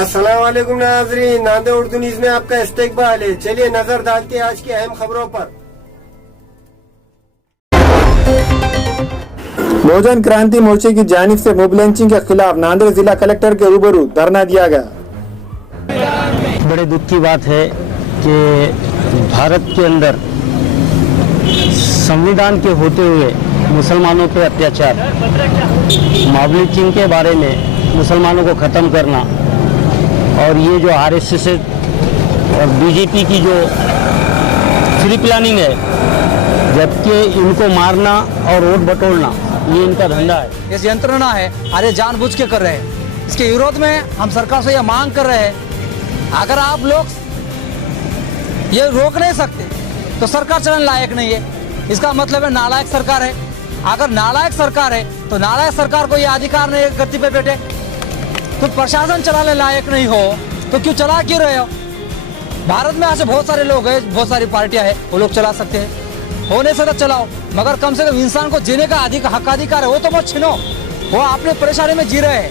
अस्सलाम वालेकुम नाज़रीन, नांदे उर्दू न्यूज़ में आपका इस्तकबाल है। चलिए नजर डालते हैं आज की अहम खबरों पर। बहुजन क्रांति मोर्चे की जानिब से मोब लिंचिंग के खिलाफ नांदेड़ जिला कलेक्टर के रूबरू धरना दिया गया। बड़े दुख की बात है कि भारत के अंदर संविधान के होते हुए मुसलमानों पे अत्याचार, मॉब लिंचिंग के बारे में मुसलमानों को ख़त्म करना और ये जो आरएसएस और बीजेपी की जो फ्री प्लानिंग है, जबकि इनको मारना और वोट बटोरना ये इनका धंधा है, ये यंत्रणा है और ये जानबूझ के कर रहे हैं। इसके विरोध में हम सरकार से यह मांग कर रहे हैं, अगर आप लोग ये रोक नहीं सकते तो सरकार चलने लायक नहीं है। इसका मतलब है नालायक सरकार है। अगर नालायक सरकार है तो नालायक सरकार को यह अधिकार नहीं है गद्दी पे बैठे। खुद प्रशासन चलाने लायक नहीं हो तो क्यों चला क्यों रहे हो? भारत में ऐसे बहुत सारे लोग हैं, बहुत सारी पार्टियां हैं, वो लोग चला सकते हैं। हो नहीं सकता चलाओ, मगर कम से कम इंसान को जीने का हक-अधिकार है, वो तो मत छीनो। वो अपने परेशानी में जी रहे हैं,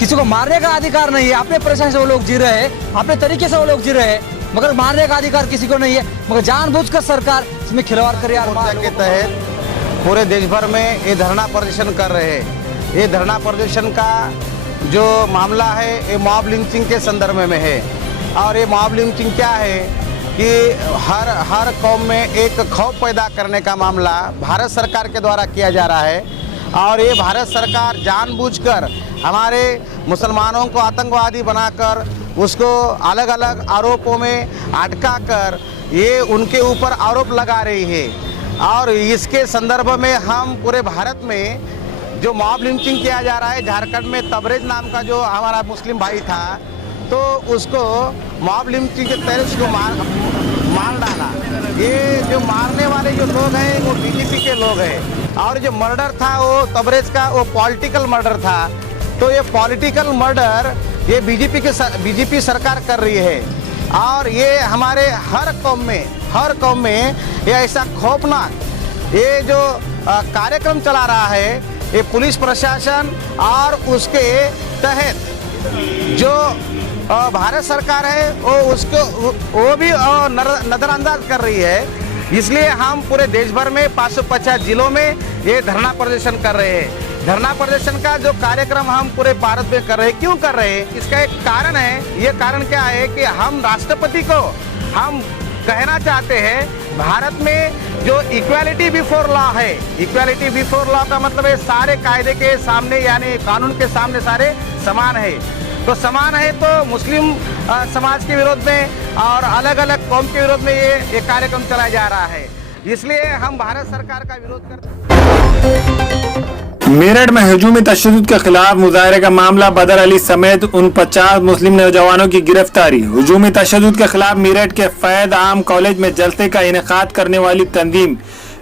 किसी को मारने का अधिकार नहीं है। अपने परेशानी से वो लोग जी रहे हैं, अपने तरीके से वो लोग जी रहे हैं, मगर मारने का अधिकार किसी को नहीं है। मगर जानबूझकर सरकार इसमें खिलवाड़ करे। के तहत पूरे देश भर में ये धरना प्रदर्शन कर रहे हैं। ये धरना प्रदर्शन का जो मामला है ये मॉब लिंचिंग के संदर्भ में है। और ये मॉब लिंचिंग क्या है कि हर कौम में एक खौफ पैदा करने का मामला भारत सरकार के द्वारा किया जा रहा है। और ये भारत सरकार जानबूझकर हमारे मुसलमानों को आतंकवादी बनाकर उसको अलग अलग आरोपों में अटका कर ये उनके ऊपर आरोप लगा रही है। और इसके संदर्भ में हम पूरे भारत में जो मॉब लिंचिंग किया जा रहा है, झारखंड में तबरेज नाम का जो हमारा मुस्लिम भाई था, तो उसको मॉब लिंचिंग के तहत उसको मार डाला। ये जो मारने वाले जो लोग हैं वो बीजेपी के लोग हैं। और जो मर्डर था वो तबरेज का वो पॉलिटिकल मर्डर था। तो ये पॉलिटिकल मर्डर ये बीजेपी सरकार कर रही है। और ये हमारे हर कौम में ये ऐसा खौफनाक ये जो कार्यक्रम चला रहा है, ये पुलिस प्रशासन और उसके तहत जो भारत सरकार है वो भी नज़रअंदाज कर रही है। इसलिए हम पूरे देश भर में 550 जिलों में ये धरना प्रदर्शन कर रहे हैं। धरना प्रदर्शन का जो कार्यक्रम हम पूरे भारत में कर रहे हैं। क्यों कर रहे हैं? इसका एक कारण है। ये कारण क्या है कि हम राष्ट्रपति को हम कहना चाहते हैं, भारत में जो इक्वालिटी बिफोर लॉ है, इक्वालिटी बिफोर लॉ का मतलब है सारे कायदे के सामने यानी कानून के सामने सारे समान है। तो समान है तो मुस्लिम समाज के विरोध में और अलग अलग कौम के विरोध में ये कार्यक्रम चलाया जा रहा है। इसलिए हम भारत सरकार का विरोध करते हैं। मेरठ में हजूमी तशद्दुद के खिलाफ मुजाहरे का मामला, बदर अली समेत उन 50 मुस्लिम नौजवानों की गिरफ्तारी। हजूमी तशद्दुद के खिलाफ मेरठ के फैद आम कॉलेज में जलसे का इनेकाद करने वाली तंजीम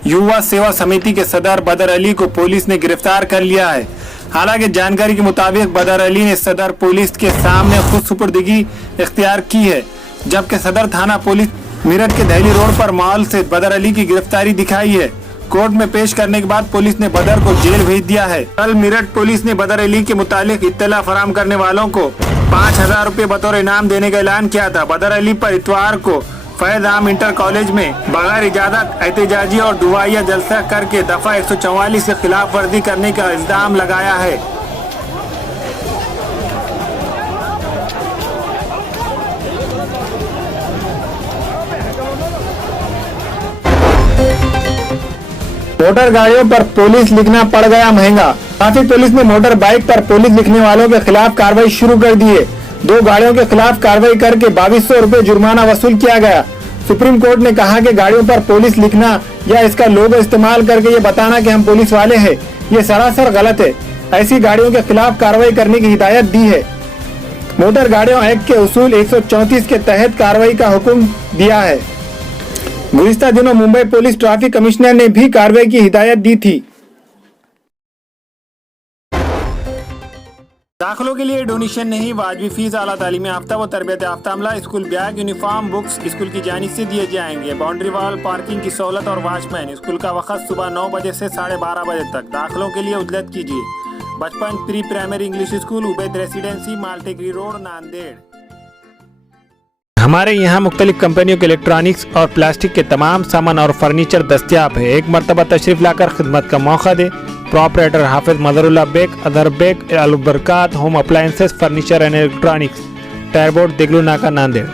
युवा सेवा समिति के सदर बदर अली को पुलिस ने गिरफ्तार कर लिया है। हालांकि जानकारी के मुताबिक बदर अली ने सदर पुलिस के सामने खुद सुपुर्दगी इख्तियार की है, जबकि सदर थाना पुलिस मेरठ के दहली रोड पर मॉल से बदर अली की गिरफ्तारी दिखाई है। कोर्ट में पेश करने के बाद पुलिस ने बदर को जेल भेज दिया है। कल मेरठ पुलिस ने बदर अली के मुतालिक इत्तला फराम करने वालों को 5000 रुपए बतौर इनाम देने का ऐलान किया था। बदर अली पर इतवार को फैज आम इंटर कॉलेज में बगैर इजाजत एहतजाजी और दुआया जलसा करके दफा 144 से खिलाफ वर्जी करने का इल्जाम लगाया है। मोटर गाड़ियों पर पुलिस लिखना पड़ गया महंगा। ट्रैफिक पुलिस ने मोटर बाइक पर पुलिस लिखने वालों के खिलाफ कार्रवाई शुरू कर दी है। 2 गाड़ियों के खिलाफ कार्रवाई करके 2200 रुपए जुर्माना वसूल किया गया। सुप्रीम कोर्ट ने कहा कि गाड़ियों पर पुलिस लिखना या इसका लोगो इस्तेमाल करके ये बताना कि हम पुलिस वाले हैं, ये सरासर गलत है। ऐसी गाड़ियों के खिलाफ कार्रवाई करने की हिदायत दी है। मोटर गाड़ियों एक्ट के उसूल 134 के तहत कार्रवाई का हुक्म दिया है। गुज़िश्ता दिनों मुंबई पुलिस ट्रैफिक कमिश्नर ने भी कार्रवाई की हिदायत दी थी। दाखिलों के लिए डोनेशन नहीं, वाजिबी फीस आला तालीम याफ्ता व तरबियत याफ्ता अमला school bag, uniform, books school की जानिब से दिए जाएंगे। बाउंड्री वॉल, पार्किंग की सहूलत और वॉचमैन। स्कूल का वक्त सुबह 9 बजे से 12:30 बजे तक। दाखिलों के लिए उजलत कीजिए Bachpan pre primary English school, Ubaid residency, Maltekri road, Nanded. हमारे यहाँ मुख्तलिफ कंपनियों के इलेक्ट्रॉनिक्स और प्लास्टिक के तमाम सामान और फर्नीचर दस्तियाब है। एक मरतबा तशरीफ लाकर खिदमत का मौका दे। प्रोपराइटर हाफिज मदरुल्लाह बेग, अदर Baig, Albarkat home appliances, furniture and electronics, tyre board, Deglur Naka, Nanded.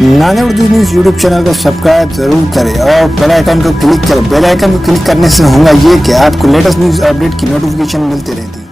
Nanded Urdu news YouTube channel को सब्सक्राइब जरूर करें और बेल आइकन को क्लिक करें। बेल आइकन को क्लिक करने से होगा ये कि आपको लेटेस्ट न्यूज़ अपडेट की नोटिफिकेशन मिलती रहती है।